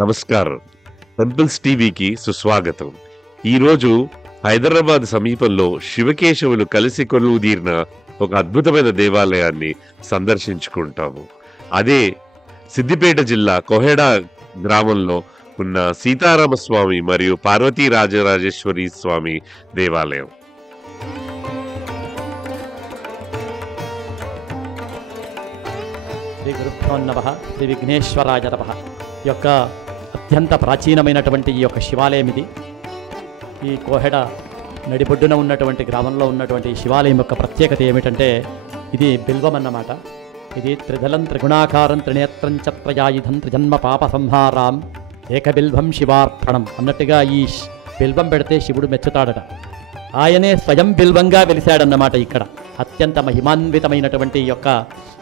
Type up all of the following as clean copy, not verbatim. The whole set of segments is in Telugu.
నమస్కారం. టెంపుల్స్ టీవీకి సుస్వాగతం. ఈరోజు హైదరాబాద్ సమీపంలో శివకేశవులు కలిసి కొలువుదీరిన ఒక అద్భుతమైన దేవాలయాన్ని సందర్శించుకుంటాము. అదే సిద్దిపేట జిల్లా కోహెడా గ్రామంలో ఉన్న సీతారామస్వామి మరియు పార్వతీ రాజరాజేశ్వరి స్వామి దేవాలయం. శ్రీ గురుభ్యో నమః. శ్రీ విఘ్నేశ్వరాయ నమః. ఈ యొక్క అత్యంత ప్రాచీనమైనటువంటి ఈ యొక్క శివాలయం ఇది. ఈ కోహెడ నడిబొడ్డున ఉన్నటువంటి గ్రామంలో ఉన్నటువంటి శివాలయం యొక్క ప్రత్యేకత ఏమిటంటే ఇది బిల్వం అన్నమాట. ఇది త్రిదలం త్రిగుణాకారం త్రినేత్రం చత్రయాయుధం త్రిజన్మ పాప సంహారాం ఏకబిల్వం శివార్పణం అన్నట్టుగా ఈ బిల్వం పెడితే శివుడు మెచ్చుతాడట. ఆయనే స్వయం బిల్వంగా వెలిశాడన్నమాట. ఇక్కడ అత్యంత మహిమాన్వితమైనటువంటి ఈ యొక్క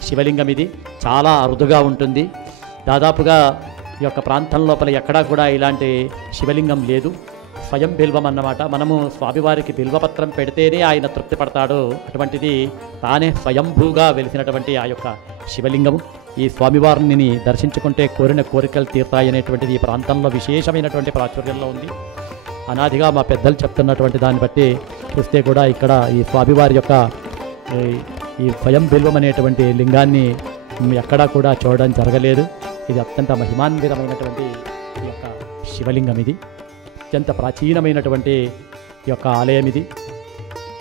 శివలింగం ఇది చాలా అరుదుగా ఉంటుంది. దాదాపుగా ఈ యొక్క ప్రాంతం లోపల ఎక్కడా కూడా ఇలాంటి శివలింగం లేదు. స్వయం బిల్వం అన్నమాట. మనము స్వామివారికి బిల్వపత్రం పెడితేనే ఆయన తృప్తి పడతాడు. అటువంటిది తానే స్వయంభూగా వెలిసినటువంటి ఆ యొక్క శివలింగము. ఈ స్వామివారిని దర్శించుకుంటే కోరిన కోరికలు తీరుతాయనేటువంటిది ఈ ప్రాంతంలో విశేషమైనటువంటి ప్రాచుర్యంలో ఉంది. అనాదిగా మా పెద్దలు చెప్తున్నటువంటి దాన్ని బట్టి చూస్తే కూడా ఇక్కడ ఈ స్వామివారి యొక్క ఈ స్వయం బిల్వం అనేటువంటి లింగాన్ని ఎక్కడా కూడా చూడడం జరగలేదు. ఇది అత్యంత మహిమాన్వితమైనటువంటి ఈ యొక్క శివలింగం. ఇది అత్యంత ప్రాచీనమైనటువంటి ఈ యొక్క ఆలయం ఇది.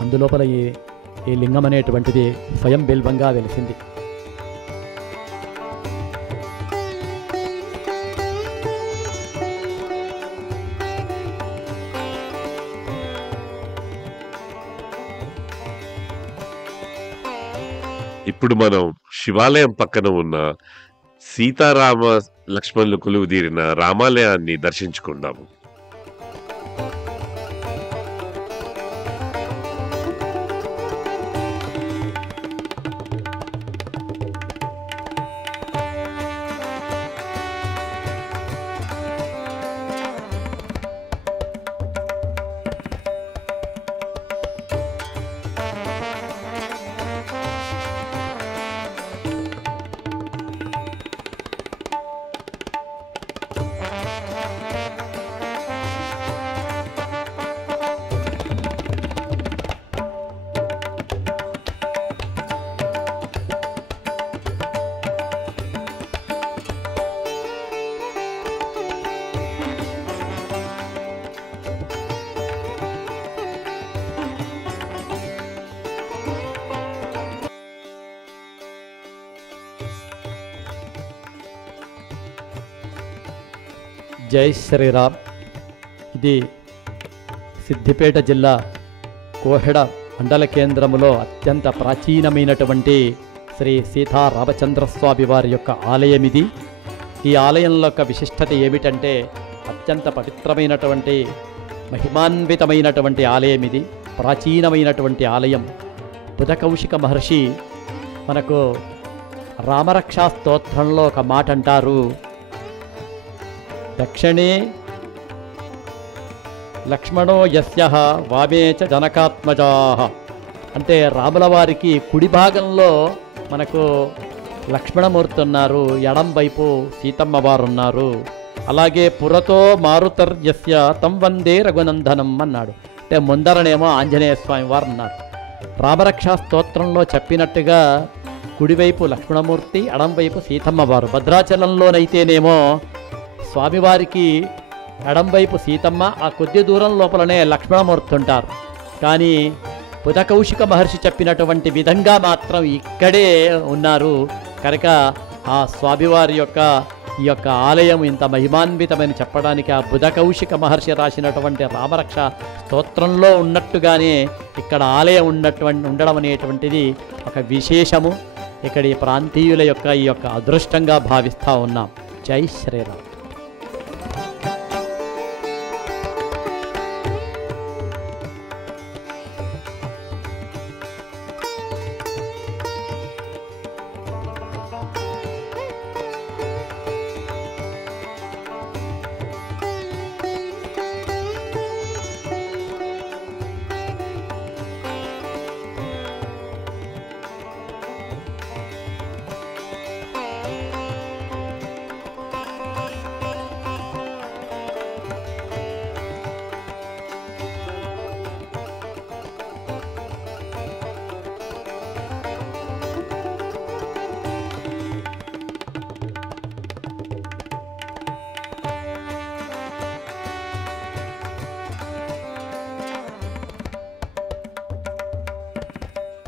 అందులోపల ఈ లింగం అనేటువంటిది స్వయం బిల్వంగా వెలిసింది. ఇప్పుడు మనం శివాలయం పక్కన ఉన్న సీతారామ లక్ష్మణులు కొలువుదీరిన రామాలయాన్ని దర్శించుకుందాము. జై శ్రీరామ్. ఇది సిద్దిపేట జిల్లా కోహెడ మండల కేంద్రములో అత్యంత ప్రాచీనమైనటువంటి శ్రీ సీతారామచంద్రస్వామి వారి యొక్క ఆలయం ఇది. ఈ ఆలయంలో యొక్క విశిష్టత ఏమిటంటే అత్యంత పవిత్రమైనటువంటి మహిమాన్వితమైనటువంటి ఆలయం ఇది. ప్రాచీనమైనటువంటి ఆలయం. బుధకౌశిక మహర్షి మనకు రామరక్షా స్తోత్రంలో ఒక మాట అంటారు, దక్షిణే లక్ష్మణో యస్యః వామే చ జనకాత్మజాః. అంటే రాముల వారికి కుడి భాగంలో మనకు లక్ష్మణమూర్తి ఉన్నారు, ఎడం వైపు సీతమ్మ వారు ఉన్నారు. అలాగే పురతో మారుతర్యస్య తం వందే రఘునందనం అన్నాడు. అంటే ముందరనేమో ఆంజనేయ స్వామి వారు ఉన్నారు. రామరక్షా స్తోత్రంలో చెప్పినట్టుగా కుడివైపు లక్ష్మణమూర్తి, ఎడం వైపు సీతమ్మ వారు. భద్రాచలంలోనైతేనేమో స్వామివారికి ఎడంవైపు సీతమ్మ, ఆ కొద్ది దూరం లోపలనే లక్ష్మణమూర్తి ఉంటారు. కానీ బుధకౌశిక మహర్షి చెప్పినటువంటి విధంగా మాత్రం ఇక్కడే ఉన్నారు. కనుక ఆ స్వామివారి యొక్క ఈ యొక్క ఆలయం ఇంత మహిమాన్వితమని చెప్పడానికి ఆ బుధకౌశిక మహర్షి రాసినటువంటి రామరక్ష స్తోత్రంలో ఉన్నట్టుగానే ఇక్కడ ఆలయం ఉండడం అనేటువంటిది ఒక విశేషము. ఇక్కడి ప్రాంతీయుల యొక్క ఈ యొక్క అదృష్టంగా భావిస్తూ ఉన్నాం. జై శ్రీరామ్.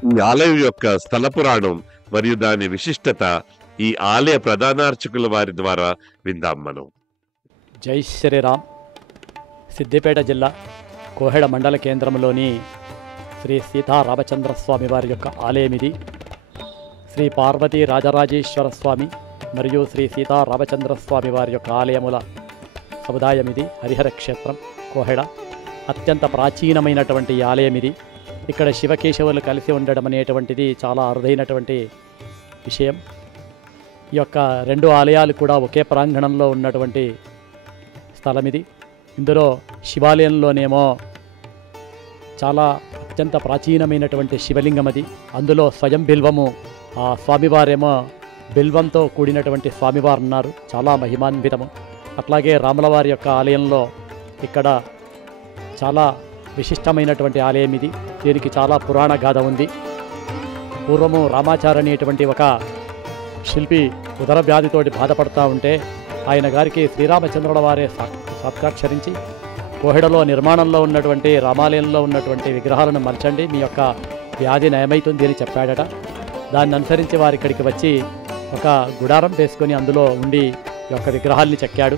ఈ ఆలయం యొక్క స్థల పురాణం మరియు దాని విశిష్టత ఈ ఆలయ ప్రధానార్చకుల వారి ద్వారా విందాం మనం. జై శ్రీరామ్. సిద్దిపేట జిల్లా కోహెడ మండల కేంద్రంలోని శ్రీ సీతారామచంద్ర స్వామి వారి యొక్క ఆలయం ఇది. శ్రీ పార్వతీ రాజరాజేశ్వర స్వామి మరియు శ్రీ సీతారామచంద్ర స్వామి వారి యొక్క ఆలయముల సముదాయం ఇది. హరిహర క్షేత్రం కోహెడ. అత్యంత ప్రాచీనమైనటువంటి ఈ ఆలయం ఇది. ఇక్కడ శివకేశవులు కలిసి ఉండడం అనేటువంటిది చాలా అరుదైనటువంటి విషయం. ఈ యొక్క రెండు ఆలయాలు కూడా ఒకే ప్రాంగణంలో ఉన్నటువంటి స్థలం ఇది. ఇందులో శివాలయంలోనేమో చాలా అత్యంత ప్రాచీనమైనటువంటి శివలింగం అది. అందులో స్వయం బిల్వము, ఆ స్వామివారేమో బిల్వంతో కూడినటువంటి స్వామివారు ఉన్నారు, చాలా మహిమాన్వితము. అట్లాగే రాములవారి యొక్క ఆలయంలో ఇక్కడ చాలా విశిష్టమైనటువంటి ఆలయం ఇది. దీనికి చాలా పురాణ గాథ ఉంది. పూర్వము రామాచారి అనేటువంటి ఒక శిల్పి ఉదర వ్యాధితోటి బాధపడుతూ ఉంటే ఆయన గారికి శ్రీరామచంద్రుల వారే సాక్షాత్కరించి కోహెడలో నిర్మాణంలో ఉన్నటువంటి రామాలయంలో ఉన్నటువంటి విగ్రహాలను మలచండి, మీ యొక్క వ్యాధి నయమవుతుంది అని చెప్పాడట. దాన్ని అనుసరించి వారి ఇక్కడికి వచ్చి ఒక గుడారం వేసుకొని అందులో ఉండి ఈ యొక్క విగ్రహాల్ని చెక్కాడు.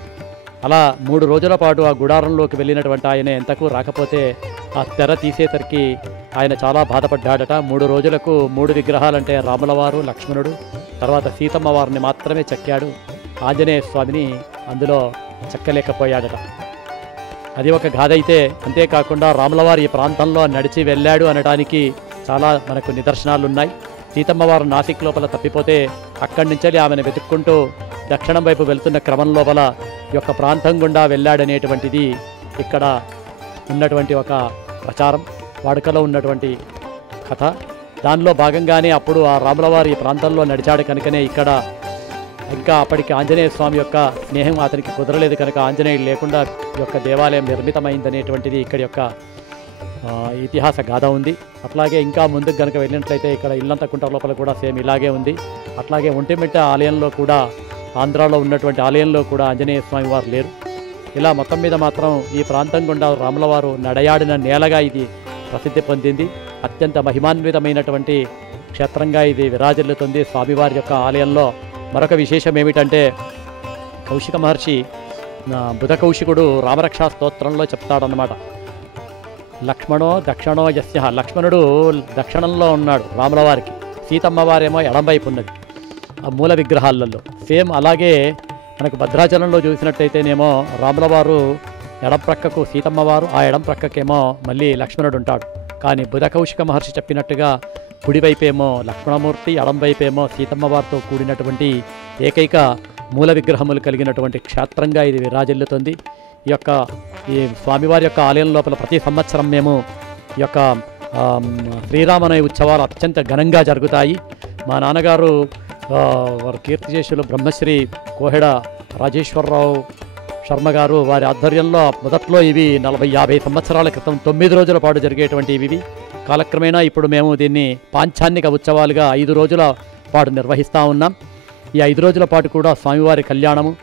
అలా 3 రోజుల పాటు ఆ గుడారంలోకి వెళ్ళినటువంటి ఆయన ఎంతకు రాకపోతే ఆ తెర తీసేసరికి ఆయన చాలా బాధపడ్డాడట. 3 రోజులకు 3 విగ్రహాలంటే రాములవారు, లక్ష్మణుడు, తర్వాత సీతమ్మ వారిని మాత్రమే చెక్కాడు. ఆంజనేయ స్వామిని అందులో చెక్కలేకపోయాడట. అది ఒక గాథ అయితే, అంతేకాకుండా రాములవారు ఈ ప్రాంతంలో నడిచి వెళ్ళాడు అనడానికి చాలా మనకు నిదర్శనాలు ఉన్నాయి. సీతమ్మ వారు నాసిక్ లోపల తప్పిపోతే అక్కడి నుంచి ఆమెను వెతుక్కుంటూ దక్షిణం వైపు వెళ్తున్న క్రమం లోపల ఈ యొక్క ప్రాంతం గుండా వెళ్ళాడనేటువంటిది ఇక్కడ ఉన్నటువంటి ఒక ప్రచారం, వాడుకలో ఉన్నటువంటి కథ. దానిలో భాగంగానే అప్పుడు ఆ రాములవారి ప్రాంతంలో నడిచాడు కనుకనే ఇక్కడ ఇంకా అప్పటికి ఆంజనేయ స్వామి యొక్క స్నేహం అతనికి కుదరలేదు కనుక ఆంజనేయుడు లేకుండా ఈ యొక్క దేవాలయం నిర్మితమైందనేటువంటిది ఇక్కడ యొక్క ఇతిహాస గాథ ఉంది. అట్లాగే ఇంకా ముందుకు కనుక వెళ్ళినట్లయితే ఇక్కడ ఇల్లంతకుంట లోపల కూడా సేమ్ ఇలాగే ఉంది. అట్లాగే ఒంటిమిట్ట ఆలయంలో కూడా, ఆంధ్రాలో ఉన్నటువంటి ఆలయంలో కూడా ఆంజనేయ స్వామి వారు లేరు. ఇలా మొత్తం మీద మాత్రం ఈ ప్రాంతం గుండా రాములవారు నడయాడిన నేలగా ఇది ప్రసిద్ధి పొందింది. అత్యంత మహిమాన్వితమైనటువంటి క్షేత్రంగా ఇది విరాజిల్లుతుంది. స్వామివారి యొక్క ఆలయంలో మరొక విశేషం ఏమిటంటే, కౌశిక మహర్షి బుధ కౌశికుడు రామరక్షా స్తోత్రంలో చెప్తాడన్నమాట. లక్ష్మణో దక్షిణో యస్య. లక్ష్మణుడు దక్షిణంలో ఉన్నాడు రాములవారికి, సీతమ్మ వారేమో ఎడంవైపు ఉన్నది ఆ మూల విగ్రహాలలో. సేమ్ అలాగే మనకు భద్రాచలంలో చూసినట్టయితేనేమో రాములవారు ఎడం ప్రక్కకు సీతమ్మ వారు, ఆ ఎడం ప్రక్కకేమో మళ్ళీ లక్ష్మణుడు ఉంటాడు. కానీ బుధ కౌశిక మహర్షి చెప్పినట్టుగా కుడివైపేమో లక్ష్మణమూర్తి, ఎడంవైపేమో సీతమ్మ వారితో కూడినటువంటి ఏకైక మూల విగ్రహములు కలిగినటువంటి క్షేత్రంగా ఇది విరాజిల్లుతుంది. ఈ స్వామివారి యొక్క ఆలయం లోపల ప్రతి సంవత్సరం మేము ఈ యొక్క శ్రీరామనవమి ఉత్సవాలు అత్యంత ఘనంగా జరుగుతాయి. మా నాన్నగారు వారు కీర్తిశేషులు బ్రహ్మశ్రీ కోహెడ రాజేశ్వరరావు శర్మ గారు వారి ఆధ్వర్యంలో మొదట్లో ఇవి 40-50 సంవత్సరాల క్రితం 9 రోజుల పాటు జరిగేటువంటి ఇవి. కాలక్రమేణా ఇప్పుడు మేము దీన్ని పాంచాన్నిక ఉత్సవాలుగా 5 రోజుల పాటు నిర్వహిస్తూ ఉన్నాం. ఈ 5 రోజుల పాటు కూడా స్వామివారి కళ్యాణము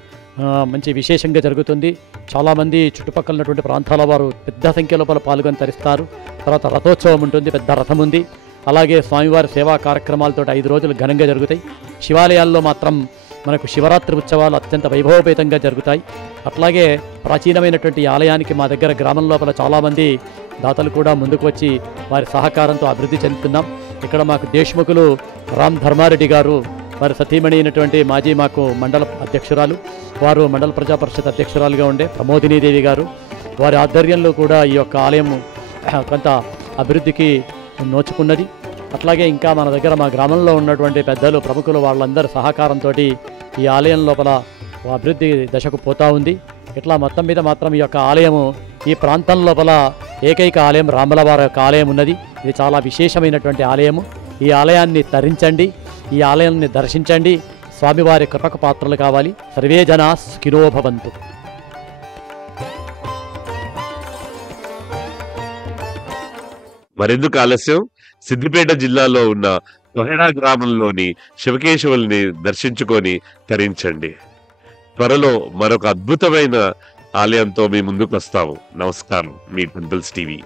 మంచి విశేషంగా జరుగుతుంది. చాలామంది చుట్టుపక్కల ఉన్నటువంటి ప్రాంతాల వారు పెద్ద సంఖ్య లోపల పాల్గొని తరిస్తారు. తర్వాత రథోత్సవం ఉంటుంది, పెద్ద రథం ఉంది. అలాగే స్వామివారి సేవా కార్యక్రమాలతో 5 రోజులు ఘనంగా జరుగుతాయి. శివాలయాల్లో మాత్రం మనకు శివరాత్రి ఉత్సవాలు అత్యంత వైభవపేతంగా జరుగుతాయి. అట్లాగే ప్రాచీనమైనటువంటి ఆలయానికి మా దగ్గర గ్రామం లోపల చాలామంది దాతలు కూడా ముందుకు వచ్చి వారి సహకారంతో అభివృద్ధి చెందుతున్నాం. ఇక్కడ మాకు దేశముఖులు రామ్ ధర్మారెడ్డి గారు, వారి సతీమణి అయినటువంటి మాజీ మాకు మండల అధ్యక్షురాలు, వారు మండల ప్రజా పరిషత్ అధ్యక్షురాలుగా ఉండే ప్రమోదినీదేవి గారు, వారి ఆధ్వర్యంలో కూడా ఈ యొక్క ఆలయం కొంత అభివృద్ధికి నోచుకున్నది. అట్లాగే ఇంకా మన దగ్గర మా గ్రామంలో ఉన్నటువంటి పెద్దలు, ప్రముఖులు వాళ్ళందరి సహకారంతో ఈ ఆలయం లోపల అభివృద్ధి దశకు పోతూ ఉంది. ఇట్లా మొత్తం మీద మాత్రం ఈ యొక్క ఆలయము ఈ ప్రాంతం లోపల ఏకైక ఆలయం రాములవారి యొక్క ఆలయం ఉన్నది. ఇది చాలా విశేషమైనటువంటి ఆలయము. ఈ ఆలయాన్ని తరించండి, ఈ ఆలయాన్ని దర్శించండి, స్వామివారి కృపకు పాత్రలు కావాలి. సర్వే జనా సుఖినో భవంతు. మరెందుకు ఆలస్యం, సిద్దిపేట జిల్లాలో ఉన్న కోహెడా గ్రామంలోని శివకేశవుల్ని దర్శించుకొని తరించండి. త్వరలో మరొక అద్భుతమైన ఆలయంతో మీ ముందుకు వస్తాము. నమస్కారం, మీ టెంపుల్స్ టీవీ.